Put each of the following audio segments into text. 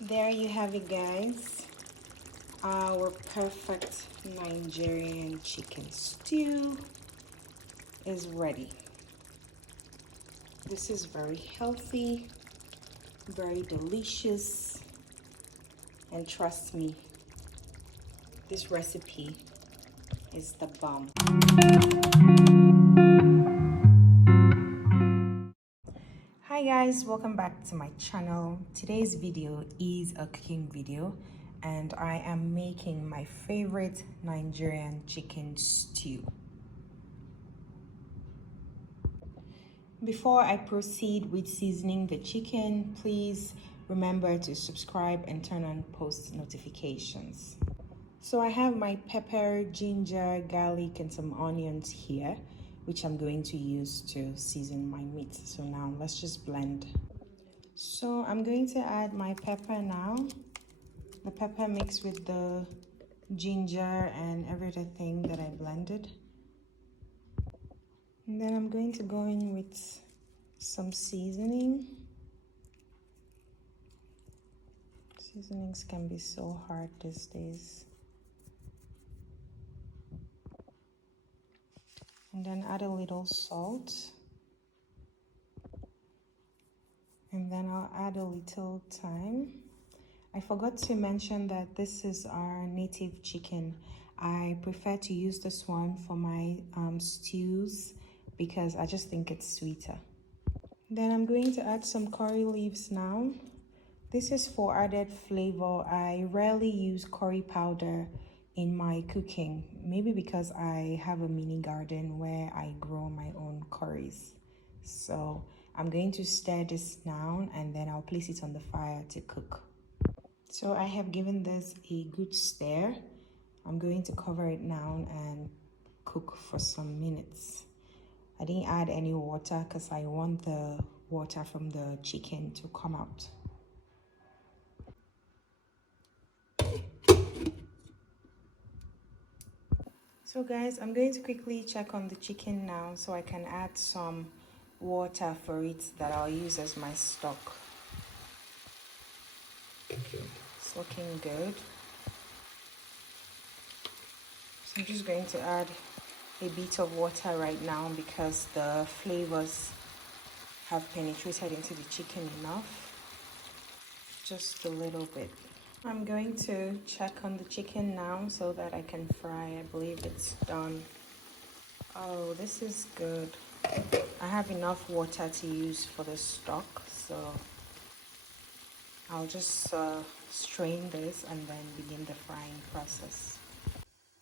There you have it, guys. Our perfect Nigerian chicken stew is ready. This is very healthy, very delicious, and trust me, this recipe is the bomb. Hi guys, welcome back to my channel. Today's video is a cooking video and I am making my favorite Nigerian chicken stew. Before I proceed with seasoning the chicken, please remember to subscribe and turn on post notifications. So I have my pepper, ginger, garlic, and some onions here, which I'm going to use to season my meat. So now let's just blend. So I'm going to add my pepper now. The pepper mixed with the ginger and everything that I blended. And then I'm going to go in with some seasoning. Seasonings can be so hard these days. And then add a little salt. And then I'll add a little thyme. I forgot to mention that this is our native chicken. I prefer to use this one for my stews because I just think it's sweeter. Then I'm going to add some curry leaves now. This is for added flavor. I rarely use curry powder in my cooking, maybe because I have a mini garden where I grow my own curries. So I'm going to stir this now and then I'll place it on the fire to cook. So I have given this a good stir. I'm going to cover it now and cook for some minutes. I didn't add any water because I want the water from the chicken to come out. So guys, I'm going to quickly check on the chicken now so I can add some water for it that I'll use as my stock. It's looking good. So I'm just going to add a bit of water right now because the flavors have penetrated into the chicken enough. Just a little bit. I'm going to check on the chicken now so that I can fry. I believe it's done. Oh, this is good. I have enough water to use for the stock, so I'll just strain this and then begin the frying process.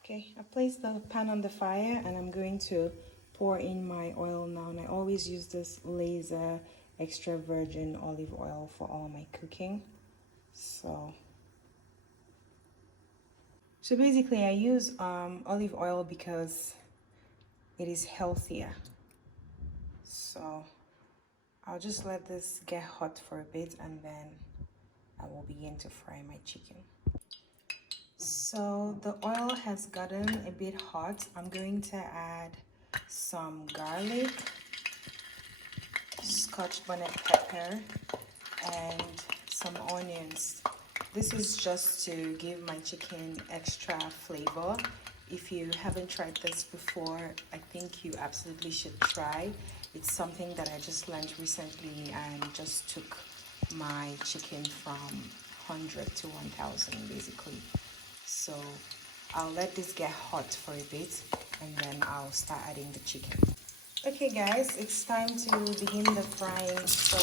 Okay, I placed the pan on the fire and I'm going to pour in my oil now. And I always use this laser extra virgin olive oil for all my cooking. So basically I use olive oil because it is healthier. So I'll just let this get hot for a bit and then I will begin to fry my chicken. So the oil has gotten a bit hot. I'm going to add some garlic, Scotch bonnet pepper, and some onions. This is just to give my chicken extra flavor. If you haven't tried this before, I think you absolutely should try. It's something that I just learned recently and just took my chicken from 100 to 1000 basically. So I'll let this get hot for a bit and then I'll start adding the chicken. Okay guys, it's time to begin the frying. So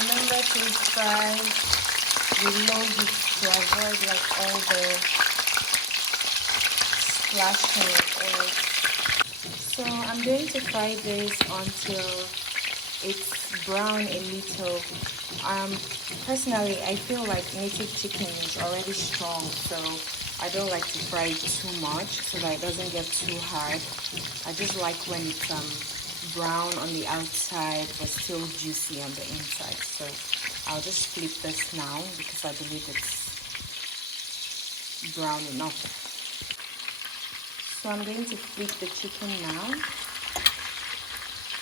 remember to fry with low heat to avoid like all the splashing of oil. So I'm going to fry this until it's brown a little. Personally, I feel like native chicken is already strong, so I don't like to fry it too much so that it doesn't get too hard. I just like when it's brown on the outside but still juicy on the inside. So I'll just flip this now because I believe it's brown enough. So I'm going to flip the chicken now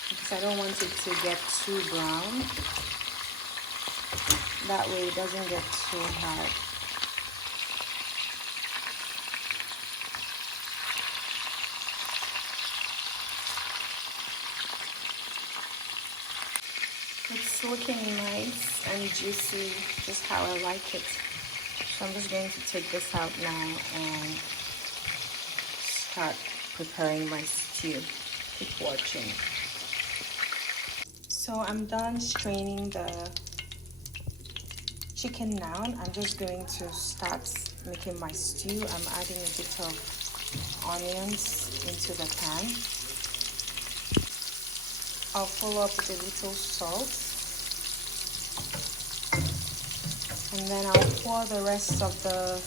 because because I don't want it to get too brown. That way it doesn't get too hard. It's looking nice and juicy, just how I like it. So I'm just going to take this out now and start preparing my stew. Keep watching. So I'm done straining the chicken now. I'm just going to start making my stew. I'm adding a bit of onions into the pan. I'll follow up with a little salt. And then I'll pour the rest of the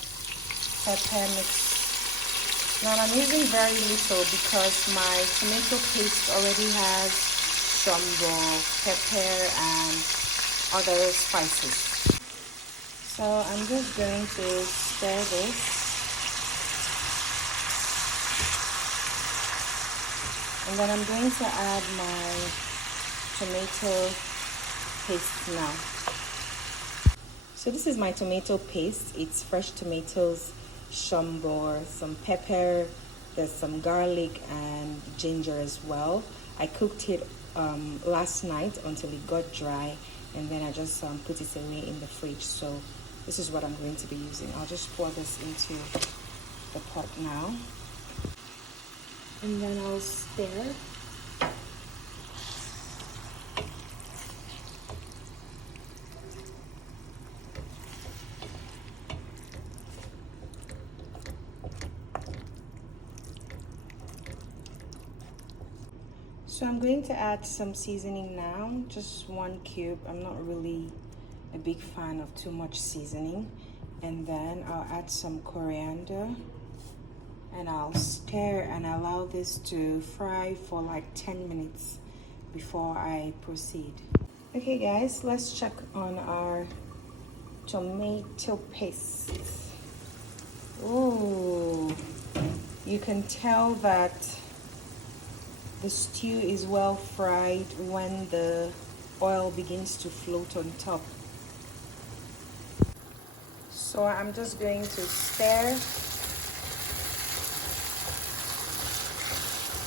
pepper mix. Now I'm using very little because my tomato paste already has shombo, pepper, and other spices. So I'm just going to stir this. And then I'm going to add my tomato paste now. So this is my tomato paste. It's fresh tomatoes, shombo, some pepper, there's some garlic and ginger as well. I cooked it last night until it got dry, and then I just put it away in the fridge. So this is what I'm going to be using. I'll just pour this into the pot now. And then I'll stir. So I'm going to add some seasoning now, just 1 cube. I'm not really a big fan of too much seasoning. And then I'll add some coriander. And I'll stir and allow this to fry for like 10 minutes before I proceed. Okay guys, let's check on our tomato paste. Oh, you can tell that the stew is well fried when the oil begins to float on top. So I'm just going to stir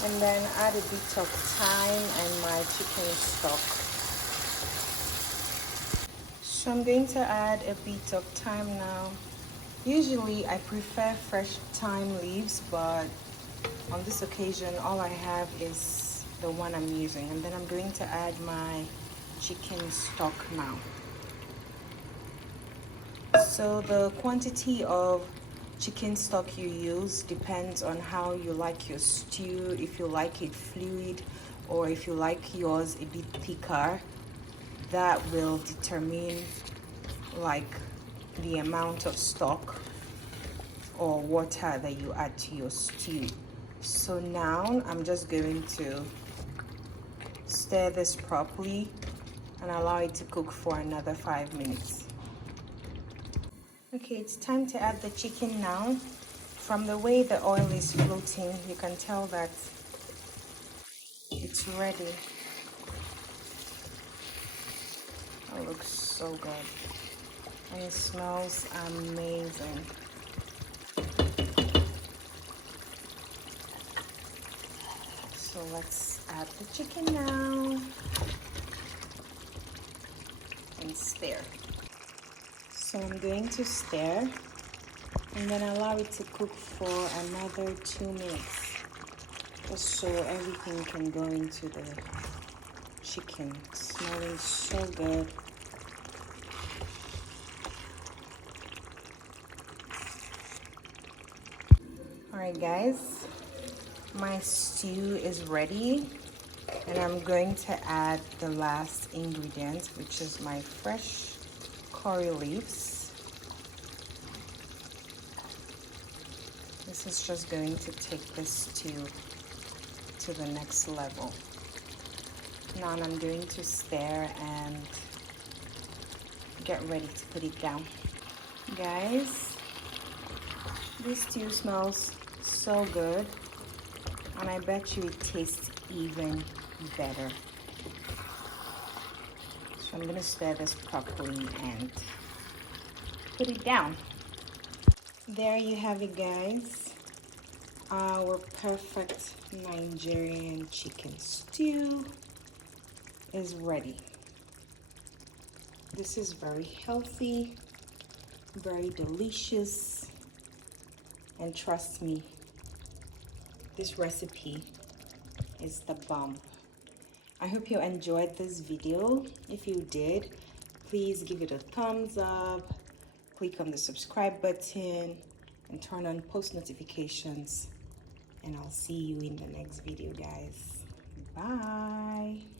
and then add a bit of thyme and my chicken stock. So I'm going to add a bit of thyme now. Usually I prefer fresh thyme leaves, but on this occasion all I have is the one I'm using. And then I'm going to add my chicken stock now. So the quantity of chicken stock you use depends on how you like your stew, if you like it fluid or if you like yours a bit thicker. That will determine like the amount of stock or water that you add to your stew. So now I'm just going to stir this properly and allow it to cook for another 5 minutes. Okay, it's time to add the chicken now. From the way the oil is floating, you can tell that it's ready. It looks so good and it smells amazing. So let's add the chicken now and stir. So I'm going to stir and then allow it to cook for another 2 minutes, just so everything can go into the chicken. It's smelling so good. Alright guys, my stew is ready and I'm going to add the last ingredient, which is my fresh curry leaves. This is just going to take this stew to the next level. Now I'm going to stir and get ready to put it down. Guys, this stew smells so good and I bet you it tastes even better. I'm gonna stir this properly and put it down. There you have it, guys. Our perfect Nigerian chicken stew is ready. This is very healthy, very delicious, and trust me, this recipe is the bomb. I hope you enjoyed this video. If you did, please give it a thumbs up, click on the subscribe button, and turn on post notifications. And I'll see you in the next video, guys. Bye.